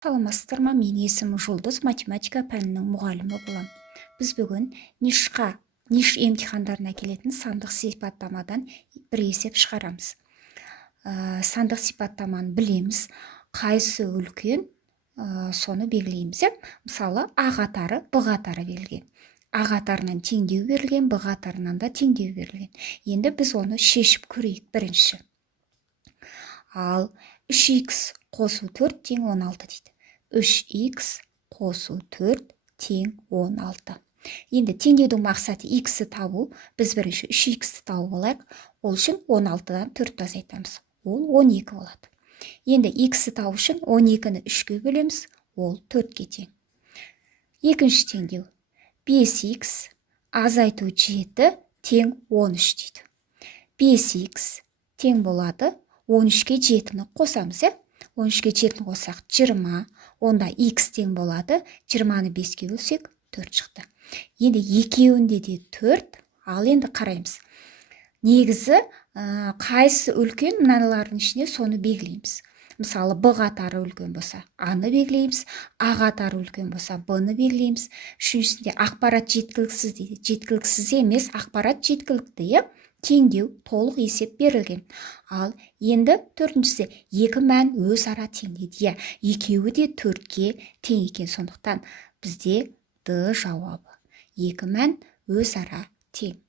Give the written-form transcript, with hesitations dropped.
Саламатсыздар ма? Менің есімім Жұлдыз, математика пәнінің мұғалімі боламын. Біз бүгін ниш емтихандарына келетін сандық сипаттамадан бір есеп шығарамыз. Сандық сипаттаманы білеміз. Қайсы үлкен, соны белгілейміз. Мысалы, А қатары, Б қатары берілген. А қатарынан теңдеу берілген, Б қатарынан да теңдеу берілген. Енді біз оны шешіп көрейік бірінші. Ал 3х қосу 4 тең 16 дейді. 3х қосу 4 тең 16. Енді теңдеудің мақсаты x'і табу. Біз бірінші 3x'ті тауып алайық. Ол үшін 16-дан 4-ті азайтамыз. Ол 12 болады. Енді x'і табу үшін 12-ні 3-ке бөлеміз. Ол 4-ке тең. Екінші теңдеу. 5x азайту 7 тең 13 дейді. 5x тең болады 13-ке 7-ні қосамыз, 13-ке 7-ні қоссақ 20, онда x тең болады, 20-ны 5-ке бөлсек 4 шықты. Енді екеуінде де 4, ал енді қараймыз. Негізі қайсы үлкен мыналардың ішіне соны белгілейміз. Мысалы, Б қатары үлкен болса, А-ны белгілейміз, А қатары үлкен болса, Б-ны белгілейміз. Үшіншісінде ақпарат жеткіліксіз дейді. Жеткіліксіз емес, ақпарат жеткілікті, теңдеу, толық есеп берілген. Ал енді төртіншісі, екі мән өзара тең дейді. Екеуі де 4-ке тең екен, сондықтан бізде Д жауабы. Екі мән өзара тең.